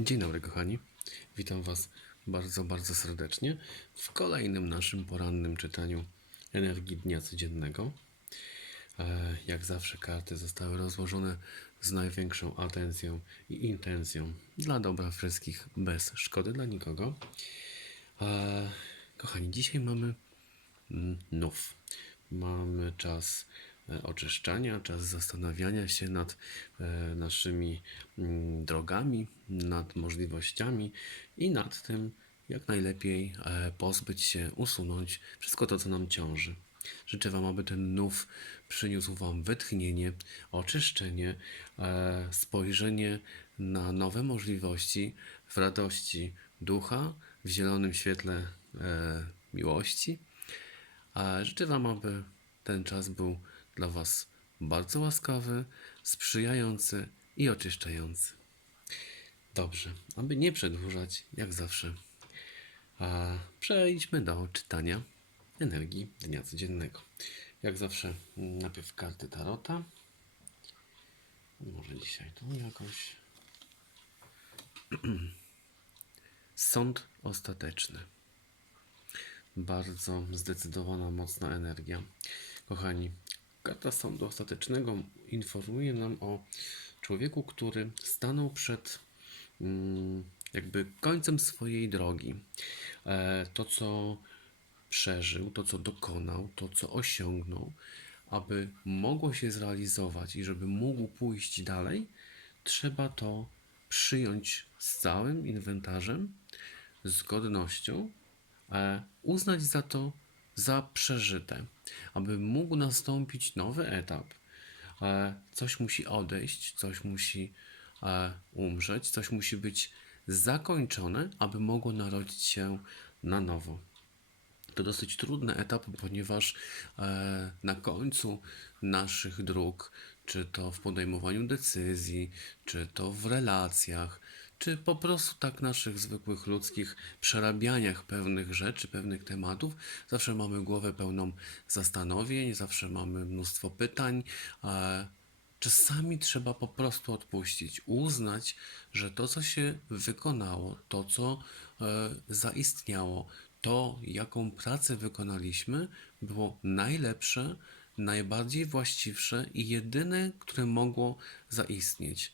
Dzień dobry, kochani. Witam Was bardzo, bardzo serdecznie w kolejnym naszym porannym czytaniu energii dnia codziennego. E, Jak zawsze, karty zostały rozłożone z największą atencją i intencją dla dobra wszystkich, bez szkody dla nikogo. E, Kochani, dzisiaj mamy nów. Mamy czas oczyszczania, czas zastanawiania się nad e, naszymi mm, drogami, nad możliwościami i nad tym, jak najlepiej e, pozbyć się, usunąć wszystko to, co nam ciąży. Życzę Wam, aby ten nów przyniósł Wam wytchnienie, oczyszczenie, e, spojrzenie na nowe możliwości w radości ducha, w zielonym świetle e, miłości. Życzę Wam, aby ten czas był dla Was bardzo łaskawy, sprzyjający i oczyszczający. Dobrze, aby nie przedłużać, jak zawsze, a przejdźmy do czytania energii dnia codziennego. Jak zawsze, najpierw karty Tarota. Może dzisiaj tu jakoś. Sąd ostateczny. Bardzo zdecydowana, mocna energia. Kochani, karta sądu ostatecznego informuje nam o człowieku, który stanął przed mm, jakby końcem swojej drogi. E, to, co przeżył, to, co dokonał, to, co osiągnął, aby mogło się zrealizować i żeby mógł pójść dalej, trzeba to przyjąć z całym inwentarzem, z godnością, e, uznać za to za przeżyte, aby mógł nastąpić nowy etap. E, coś musi odejść, coś musi e, umrzeć, coś musi być zakończone, aby mogło narodzić się na nowo. To dosyć trudny etap, ponieważ e, na końcu naszych dróg, czy to w podejmowaniu decyzji, czy to w relacjach, czy po prostu tak naszych zwykłych ludzkich przerabianiach pewnych rzeczy, pewnych tematów, zawsze mamy głowę pełną zastanowień, zawsze mamy mnóstwo pytań. Czasami trzeba po prostu odpuścić, uznać, że to, co się wykonało, to, co e, zaistniało, to, jaką pracę wykonaliśmy, było najlepsze, najbardziej właściwsze i jedyne, które mogło zaistnieć.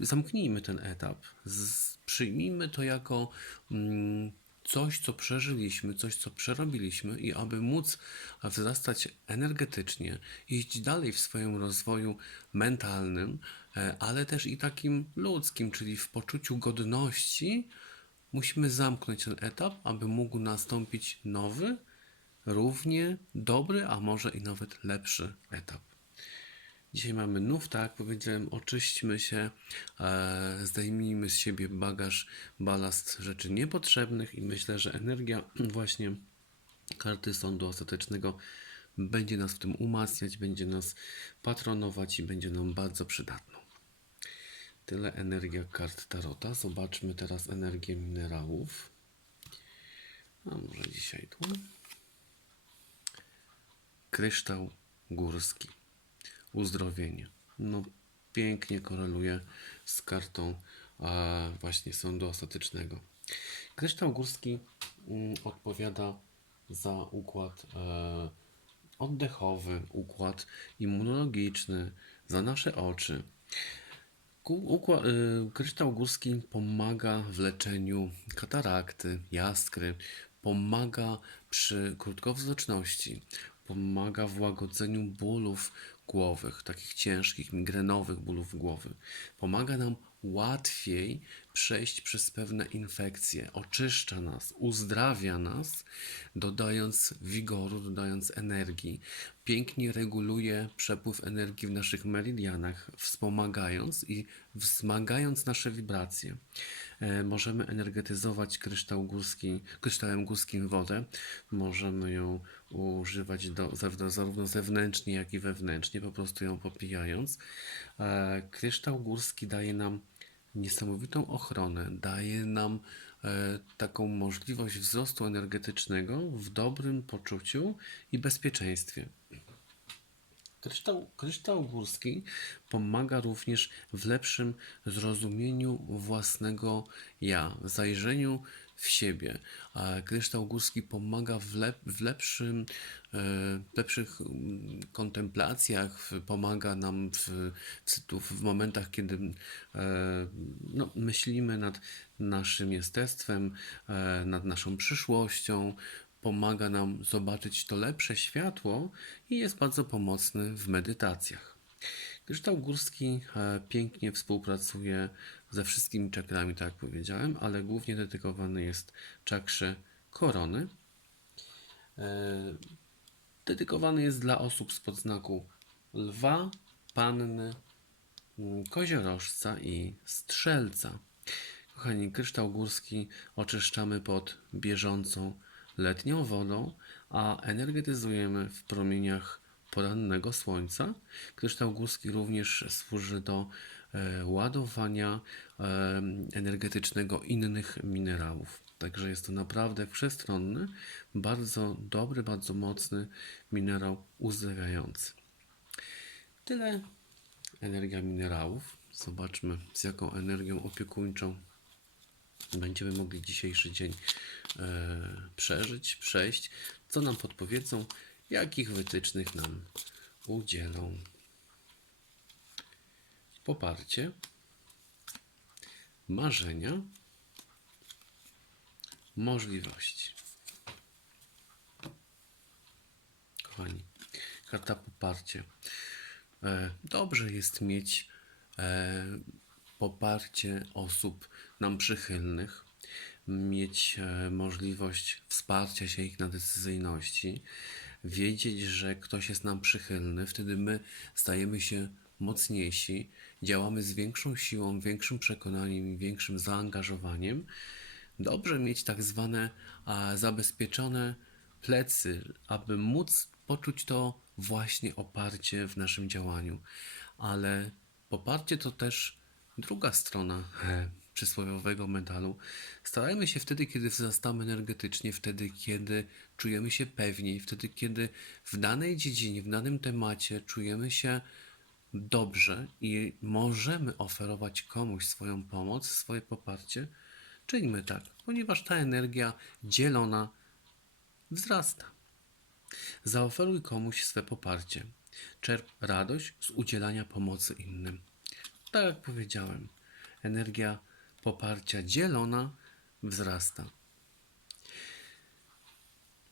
Zamknijmy ten etap, z- przyjmijmy to jako mm, coś, co przeżyliśmy, coś, co przerobiliśmy, i aby móc wzrastać energetycznie, iść dalej w swoim rozwoju mentalnym, e, ale też i takim ludzkim, czyli w poczuciu godności, musimy zamknąć ten etap, aby mógł nastąpić nowy, równie dobry, a może i nawet lepszy etap. Dzisiaj mamy nów, tak jak powiedziałem, oczyśćmy się, e, zdejmijmy z siebie bagaż, balast rzeczy niepotrzebnych i myślę, że energia właśnie karty sądu ostatecznego będzie nas w tym umacniać, będzie nas patronować i będzie nam bardzo przydatną. Tyle energia kart Tarota. Zobaczmy teraz energię minerałów. A może dzisiaj tu. Kryształ górski. Uzdrowienie. No, pięknie koreluje z kartą e, właśnie sądu ostatecznego. Kryształ górski mm, odpowiada za układ e, oddechowy, układ immunologiczny, za nasze oczy. Kryształ górski pomaga w leczeniu katarakty, jaskry, pomaga przy krótkowzroczności, pomaga w łagodzeniu bólów głowych, takich ciężkich, migrenowych bólów głowy. Pomaga nam łatwiej przejść przez pewne infekcje, oczyszcza nas, uzdrawia nas, dodając wigoru, dodając energii. Pięknie reguluje przepływ energii w naszych meridianach, wspomagając i wzmagając nasze wibracje. E, Możemy energetyzować kryształ górski, kryształem górskim wodę. Możemy ją używać do, zarówno- zewnętrznie, jak i wewnętrznie, po prostu ją popijając. E, Kryształ górski daje nam niesamowitą ochronę, daje nam e, taką możliwość wzrostu energetycznego w dobrym poczuciu i bezpieczeństwie. Kryształ, kryształ górski pomaga również w lepszym zrozumieniu własnego ja, w zajrzeniu w siebie. A kryształ górski pomaga w, lep, w lepszym, e, w lepszych mm, kontemplacjach, pomaga nam w, w momentach, kiedy e, no, myślimy nad naszym jestestwem, e, nad naszą przyszłością, pomaga nam zobaczyć to lepsze światło i jest bardzo pomocny w medytacjach. Kryształ górski e, pięknie współpracuje ze wszystkimi czakrami, tak jak powiedziałem, ale głównie dedykowany jest czakrze korony. E, Dedykowany jest dla osób spod znaku lwa, panny, mm, koziorożca i strzelca. Kochani, kryształ górski oczyszczamy pod bieżącą letnią wodą, a energetyzujemy w promieniach porannego słońca. Kryształ górski również służy do e, ładowania e, energetycznego innych minerałów. Także jest to naprawdę wszechstronny, bardzo dobry, bardzo mocny minerał uzdrawiający. Tyle energia minerałów. Zobaczmy, z jaką energią opiekuńczą będziemy mogli dzisiejszy dzień e, przeżyć, przejść, co nam podpowiedzą, jakich wytycznych nam udzielą. Poparcie, marzenia, możliwości. Kochani, karta poparcie. Dobrze jest mieć e, poparcie osób nam przychylnych, mieć e, możliwość wsparcia się ich na decyzyjności, wiedzieć, że ktoś jest nam przychylny, wtedy my stajemy się mocniejsi, działamy z większą siłą, większym przekonaniem i większym zaangażowaniem. Dobrze mieć tak zwane a, zabezpieczone plecy, aby móc poczuć to właśnie oparcie w naszym działaniu. Ale poparcie to też druga strona e, przysłowiowego medalu. Starajmy się wtedy, kiedy wzrastamy energetycznie, wtedy, kiedy czujemy się pewniej, wtedy, kiedy w danej dziedzinie, w danym temacie czujemy się dobrze i możemy oferować komuś swoją pomoc, swoje poparcie, czyńmy tak, ponieważ ta energia dzielona wzrasta. Zaoferuj komuś swe poparcie. Czerp radość z udzielania pomocy innym. Tak jak powiedziałem, energia poparcia dzielona wzrasta.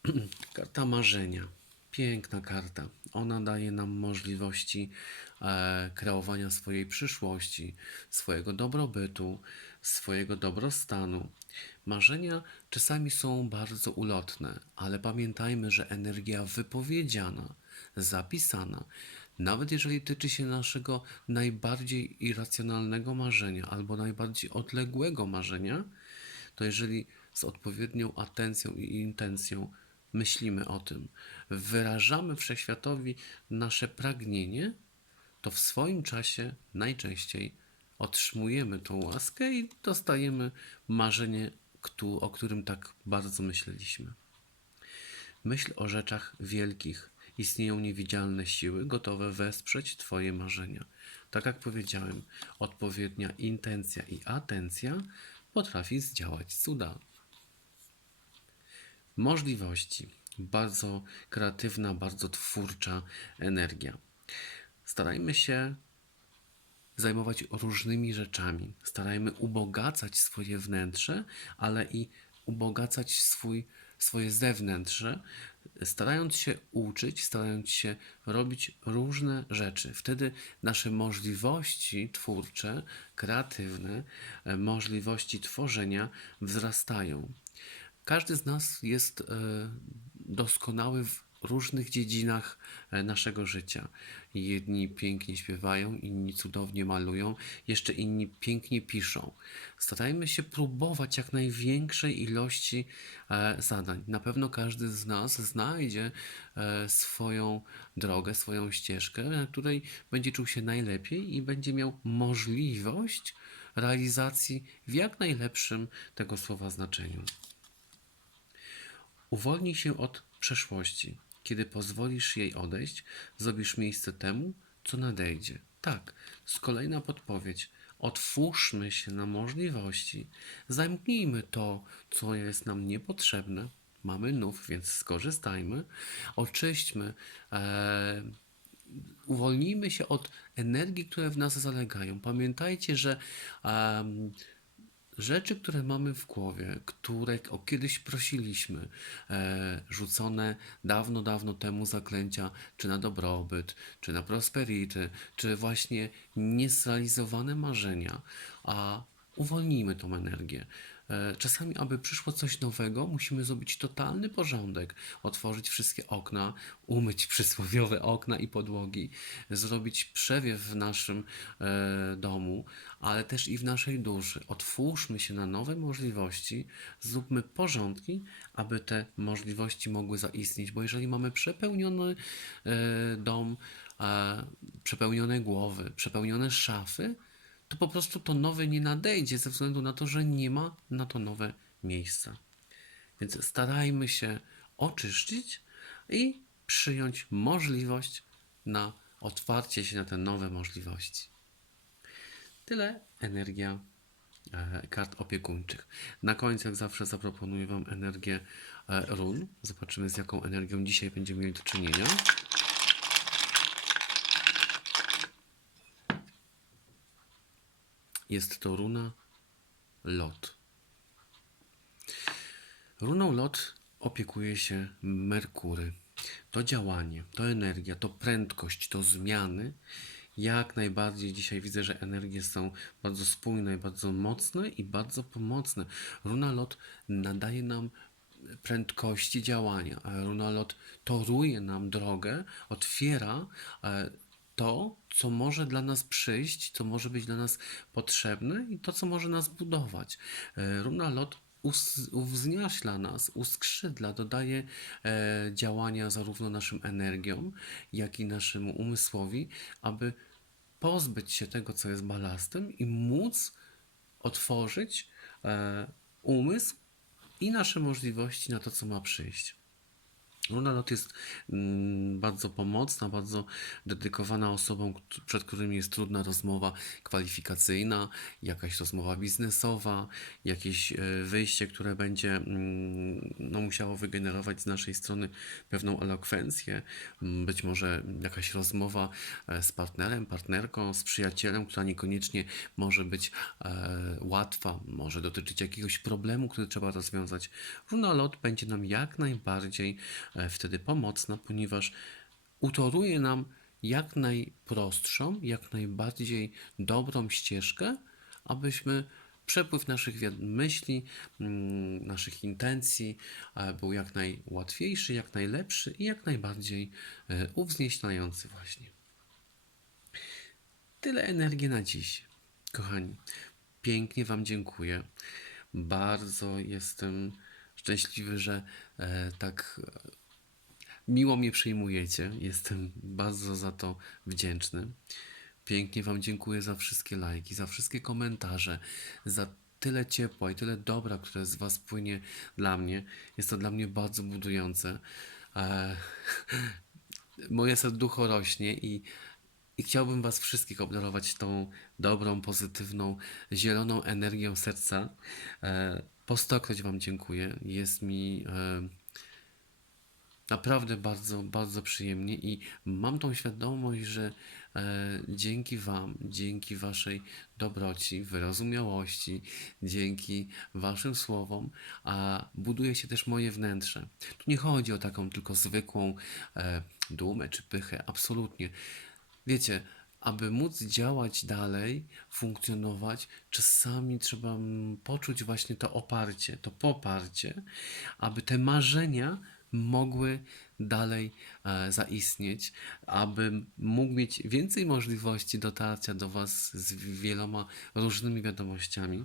Karta marzenia. Piękna karta. Ona daje nam możliwości e, kreowania swojej przyszłości, swojego dobrobytu, swojego dobrostanu. Marzenia czasami są bardzo ulotne, ale pamiętajmy, że energia wypowiedziana, zapisana, nawet jeżeli tyczy się naszego najbardziej irracjonalnego marzenia albo najbardziej odległego marzenia, to jeżeli z odpowiednią atencją i intencją myślimy o tym, wyrażamy wszechświatowi nasze pragnienie, to w swoim czasie najczęściej otrzymujemy tą łaskę i dostajemy marzenie, o którym tak bardzo myśleliśmy. Myśl o rzeczach wielkich. Istnieją niewidzialne siły gotowe wesprzeć Twoje marzenia. Tak jak powiedziałem, odpowiednia intencja i atencja potrafi zdziałać cuda. Możliwości. Bardzo kreatywna, bardzo twórcza energia. Starajmy się zajmować różnymi rzeczami. Starajmy ubogacać swoje wnętrze, ale i ubogacać swój, swoje zewnętrze, starając się uczyć, starając się robić różne rzeczy. Wtedy nasze możliwości twórcze, kreatywne, e, możliwości tworzenia wzrastają. Każdy z nas jest e, doskonały w różnych dziedzinach e, naszego życia. Jedni pięknie śpiewają, inni cudownie malują, jeszcze inni pięknie piszą. Starajmy się próbować jak największej ilości e, zadań. Na pewno każdy z nas znajdzie e, swoją drogę, swoją ścieżkę, na której będzie czuł się najlepiej i będzie miał możliwość realizacji w jak najlepszym tego słowa znaczeniu. Uwolnij się od przeszłości. Kiedy pozwolisz jej odejść, zrobisz miejsce temu, co nadejdzie. Tak, jest kolejna podpowiedź. Otwórzmy się na możliwości. Zamknijmy to, co jest nam niepotrzebne. Mamy nów, więc skorzystajmy. Oczyśćmy. E, uwolnijmy się od energii, które w nas zalegają. Pamiętajcie, że em, rzeczy, które mamy w głowie, które o kiedyś prosiliśmy, e, rzucone dawno, dawno temu zaklęcia, czy na dobrobyt, czy na prosperity, czy właśnie niezrealizowane marzenia, a uwolnijmy tą energię. E, Czasami, aby przyszło coś nowego, musimy zrobić totalny porządek, otworzyć wszystkie okna, umyć przysłowiowe okna i podłogi, zrobić przewiew w naszym e, domu, ale też i w naszej duszy. Otwórzmy się na nowe możliwości, zróbmy porządki, aby te możliwości mogły zaistnieć, bo jeżeli mamy przepełniony e, dom, przepełnione głowy, przepełnione szafy, to po prostu to nowe nie nadejdzie ze względu na to, że nie ma na to nowe miejsca. Więc starajmy się oczyścić i przyjąć możliwość na otwarcie się na te nowe możliwości. Tyle energia e, kart opiekuńczych. Na końcu, jak zawsze, zaproponuję Wam energię e, run. Zobaczymy, z jaką energią dzisiaj będziemy mieli do czynienia. Jest to runa lot. Runą lot opiekuje się Merkury. To działanie, to energia, to prędkość, to zmiany. Jak najbardziej dzisiaj widzę, że energie są bardzo spójne, bardzo mocne i bardzo pomocne. Runa lot nadaje nam prędkości działania, runa lot toruje nam drogę, otwiera e, to, co może dla nas przyjść, co może być dla nas potrzebne i to, co może nas budować. E, Runa lot uwznieśla nas, uskrzydla, dodaje e, działania zarówno naszym energiom, jak i naszemu umysłowi, aby pozbyć się tego, co jest balastem i móc otworzyć e, umysł i nasze możliwości na to, co ma przyjść. Runa Lot jest mm, bardzo pomocna, bardzo dedykowana osobom, przed którymi jest trudna rozmowa kwalifikacyjna, jakaś rozmowa biznesowa, jakieś e, wyjście, które będzie mm, no, musiało wygenerować z naszej strony pewną elokwencję, mm, być może jakaś rozmowa e, z partnerem, partnerką, z przyjacielem, która niekoniecznie może być e, łatwa, może dotyczyć jakiegoś problemu, który trzeba rozwiązać. Runa Lot będzie nam jak najbardziej wtedy pomocna, ponieważ utoruje nam jak najprostszą, jak najbardziej dobrą ścieżkę, abyśmy przepływ naszych myśli, mm, naszych intencji e, był jak najłatwiejszy, jak najlepszy i jak najbardziej e, uwznieślający właśnie. Tyle energii na dziś, kochani. Pięknie Wam dziękuję. Bardzo jestem szczęśliwy, że e, tak e, miło mnie przyjmujecie. Jestem bardzo za to wdzięczny. Pięknie Wam dziękuję za wszystkie lajki, za wszystkie komentarze, za tyle ciepła i tyle dobra, które z Was płynie dla mnie. Jest to dla mnie bardzo budujące. E, moje serducho rośnie i, i chciałbym Was wszystkich obdarować tą dobrą, pozytywną, zieloną energią serca. E, po stokroć Wam dziękuję. Jest mi e, naprawdę bardzo, bardzo przyjemnie i mam tą świadomość, że e, dzięki Wam, dzięki Waszej dobroci, wyrozumiałości, dzięki Waszym słowom, a buduje się też moje wnętrze. Tu nie chodzi o taką tylko zwykłą e, dumę czy pychę, absolutnie. Wiecie, aby móc działać dalej, funkcjonować, czasami trzeba poczuć właśnie to oparcie, to poparcie, aby te marzenia mogły dalej e, zaistnieć, aby mógł mieć więcej możliwości dotarcia do Was z wieloma różnymi wiadomościami.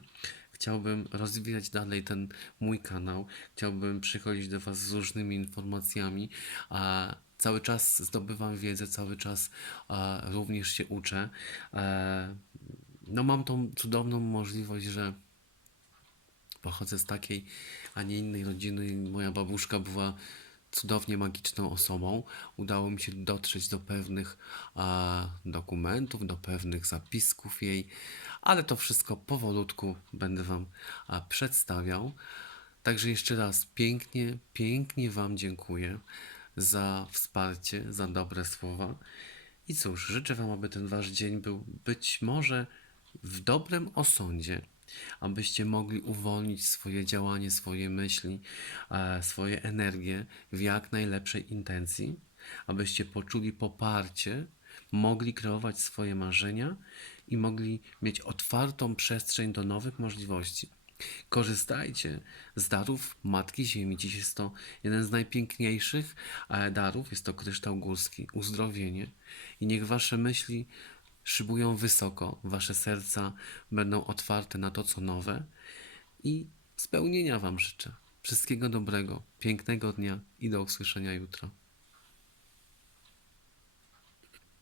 Chciałbym rozwijać dalej ten mój kanał, chciałbym przychodzić do Was z różnymi informacjami, a cały czas zdobywam wiedzę, cały czas również się uczę. E, no mam tą cudowną możliwość, że pochodzę z takiej, a nie innej rodziny. Moja babuszka była cudownie magiczną osobą. Udało mi się dotrzeć do pewnych dokumentów, do pewnych zapisków jej, ale to wszystko powolutku będę Wam przedstawiał. Także jeszcze raz pięknie, pięknie Wam dziękuję za wsparcie, za dobre słowa. I cóż, życzę Wam, aby ten Wasz dzień był być może w dobrym osądzie, abyście mogli uwolnić swoje działanie, swoje myśli, e, swoje energie w jak najlepszej intencji, abyście poczuli poparcie, mogli kreować swoje marzenia i mogli mieć otwartą przestrzeń do nowych możliwości. Korzystajcie z darów Matki Ziemi. Dziś jest to jeden z najpiękniejszych e, darów. Jest to kryształ górski, uzdrowienie. I niech wasze myśli szybują wysoko, wasze serca będą otwarte na to, co nowe. I spełnienia Wam życzę. Wszystkiego dobrego, pięknego dnia i do usłyszenia jutro.